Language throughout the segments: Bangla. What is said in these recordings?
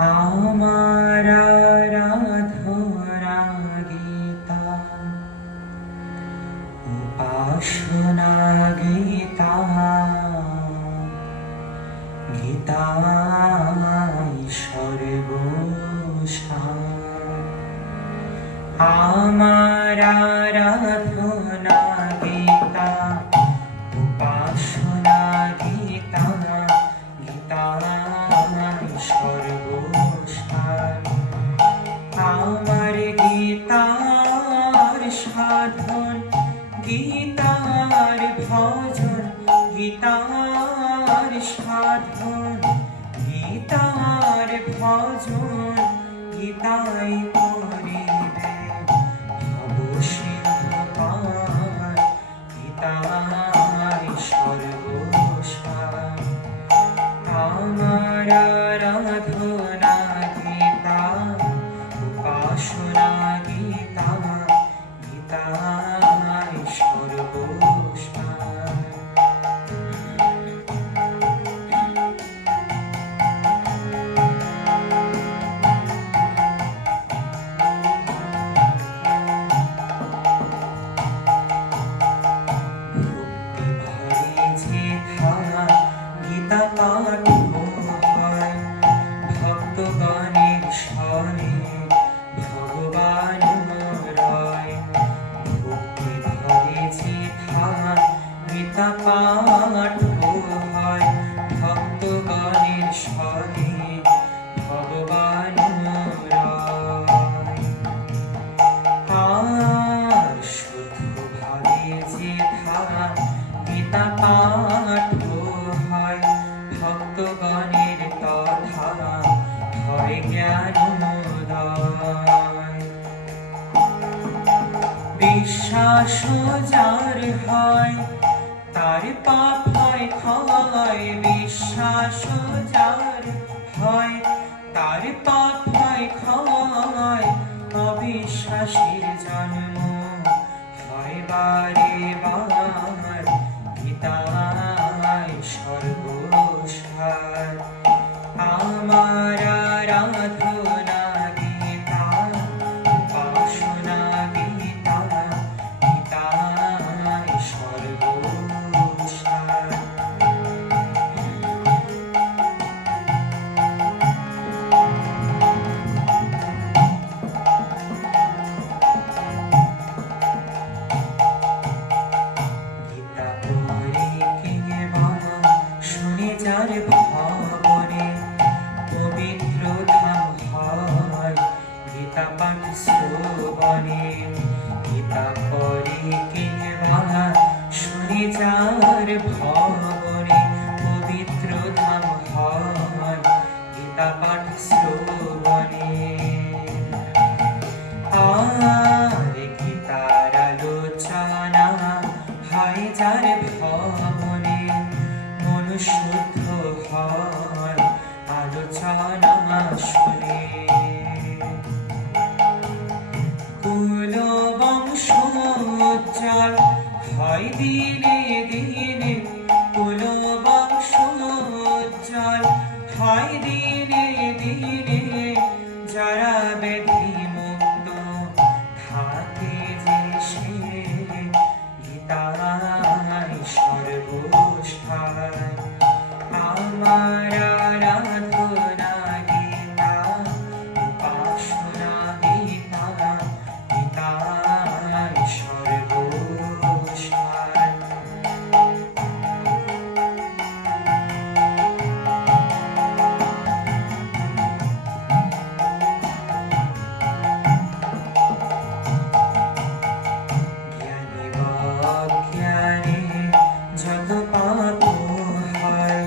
আমার আরাধনা গীতা, উপাসনা গীতা, গীতাই সর্বসার। আমার আরাধনা গীতা, উপাসনা গীতা, গীতাই সর্বসার। আমার গীতার সাধন, গীতার ভজন, গীতার সাধন, গীতার ভজন, গীতাই করিবে ভব সিন্ধু পার। গীতাই সর্বসার। আমার আরাধনা গীতা, উপাসনা গীতা, গীতাই সর্বসার। ভক্তি ভরে যেথা গীতা পাঠ হয়, ভক্তগণের স্বরে ভগবান রয়। ভক্তি ভরে যেথা গীতা পাঠ হয়, ভক্তগণের স্বরে ভগবান রয়। আর শুদ্ধ ভাবে যেথা গীতা পাঠ হয়, ভক্তগণের তথা হয় জ্ঞানোদয়। বিশ্বাস যার হয় তার পাপ হয় ক্ষয়, বিশ্বাস যার হয় তার পাপ হয় ক্ষয়। অবিশ্বাসীর জন্ম হয় বারে বার। গীতাই সর্বসার। আমার আরাধনা গীতা, উপাসনা গীতা, গীতাই সর্বসার। গীতা পড়ে কে বাবা শুনে যার ভাবনে পবিত্র ধাম হয় গীতা পাঠ শ্রবণে। গীতা পড়ে কে বাবা শুনে যার ভাবনে পবিত্র ধাম হয় গীতা পাঠ শ্রবণে। আর গীতার আলোচনা হয় যার ভাবনে মন শুদ্ধ হয় আলোচনা শুনে। কুল বংশ উজ্জ্বল হয় দিনে দিনে, কুল বংশ উজ্জ্বল হয় দিনে দিনে। যারা ব্যাধি মুক্ত থাকে যে সে গীতাই সর্বসার। আমার আরাধনা গীতা, উপাসনা গীতা, গীতাই সর্বসার। জ্ঞানী বা অজ্ঞানী যত পাপ হয়,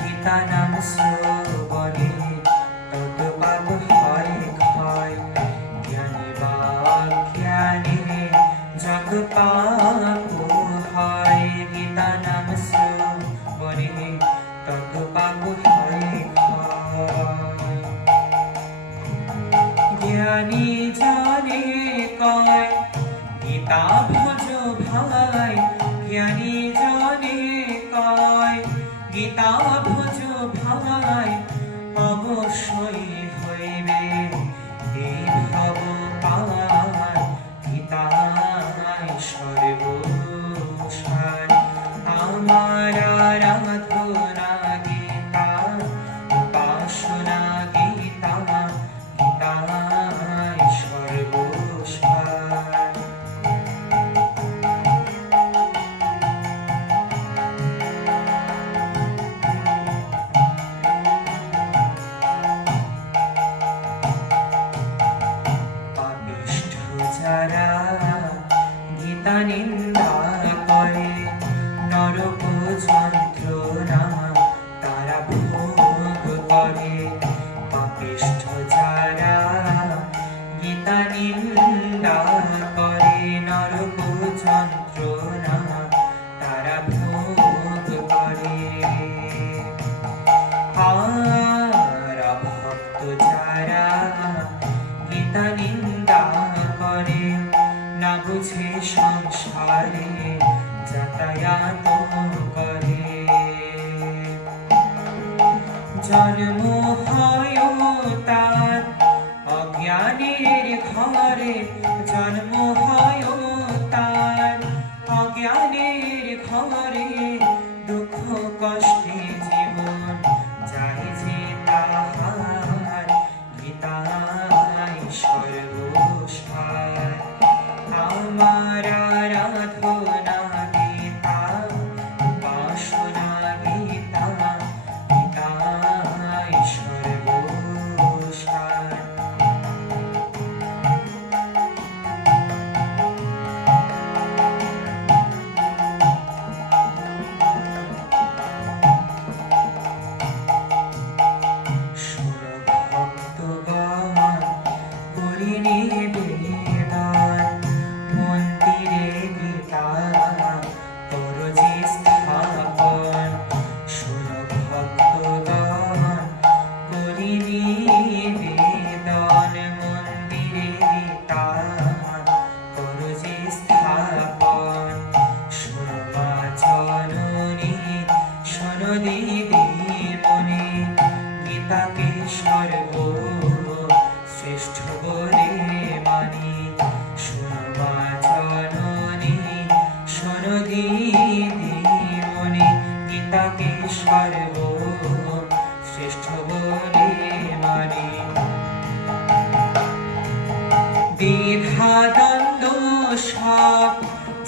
গীতা নাম শ্রবণে তত পাপ হয় ক্ষয়। জ্ঞানী বা অজ্ঞানী যত পাপ হয়, গীতা নাম শ্রবণে তত পাপ হয় ক্ষয়। জ্ঞানী জানে কয় গীতা ভজ ভাই, জ্ঞানী জানে কয় গীতা ভজ ভাই, অবশ্যই পাপিষ্ঠ যারা গীতা নিন্দা করে, নরক যন্ত্রণা তারা ভোগ করে। আর ভক্ত যারা গীতা নিন্দা করে, না বুঝে সংসারে যাতায়াত করে। জন্ম হয় তার অজ্ঞানের ঘরে, জন্ম হয় তার অজ্ঞানের ঘরে, দুঃখ কষ্টে জীবন যায় যে তাহার, গীতাই সর্বসার। আমার আরাধনা গীতা, উপাসনা গীতা, গীতাই সর্বসার। ভক্তগণ করি নিবেদন, মন্দিরে গীতা তোর যে স্থাপন। ভক্তগণ করি নিবেদন, মন্দিরে গীতা তোর যে স্থাপন। মা জননী শোনো দিদি মনে, গীতাকে সর্বশ্রেষ্ঠ বলে মানি। শোনো মা জননী শোনো দিদি মনে, গীতাকে সর্বশ্রেষ্ঠ বলে মানি। দ্বিধা দ্বন্দ্ব সব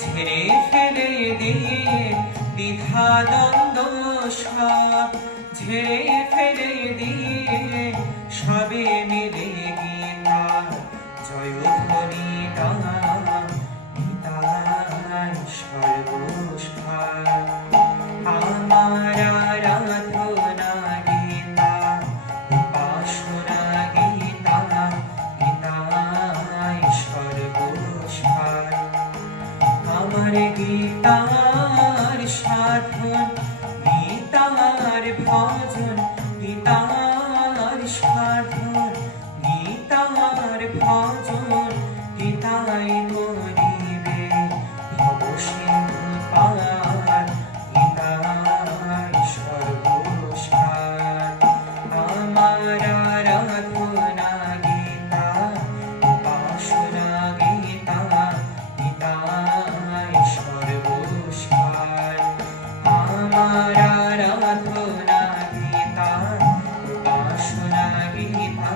ঝেড়ে ফেলে দিয়ে, দ্বিধা দ্বন্দ্ব সব ঝেড়ে ফেলে দিয়ে, সবে মিলে গীতা জয়ধ্বনি গান, গীতাই সর্বসার। আমার আরাধনা গীতা, উপাসনা গীতা, গীতাই সর্বসার। আমার গীতার সাধন, গীতার ভজন, গীতার সাধন, গীতার ভজন, গীতাই করিবে ভব সিন্ধু পার, গীতাই সর্বসার। আমার আরাধনা গীতা, উপাসনা গীতা, গীতাই সর্বসার। আমার আরাধনা গীতা, উপাসনা গীতা,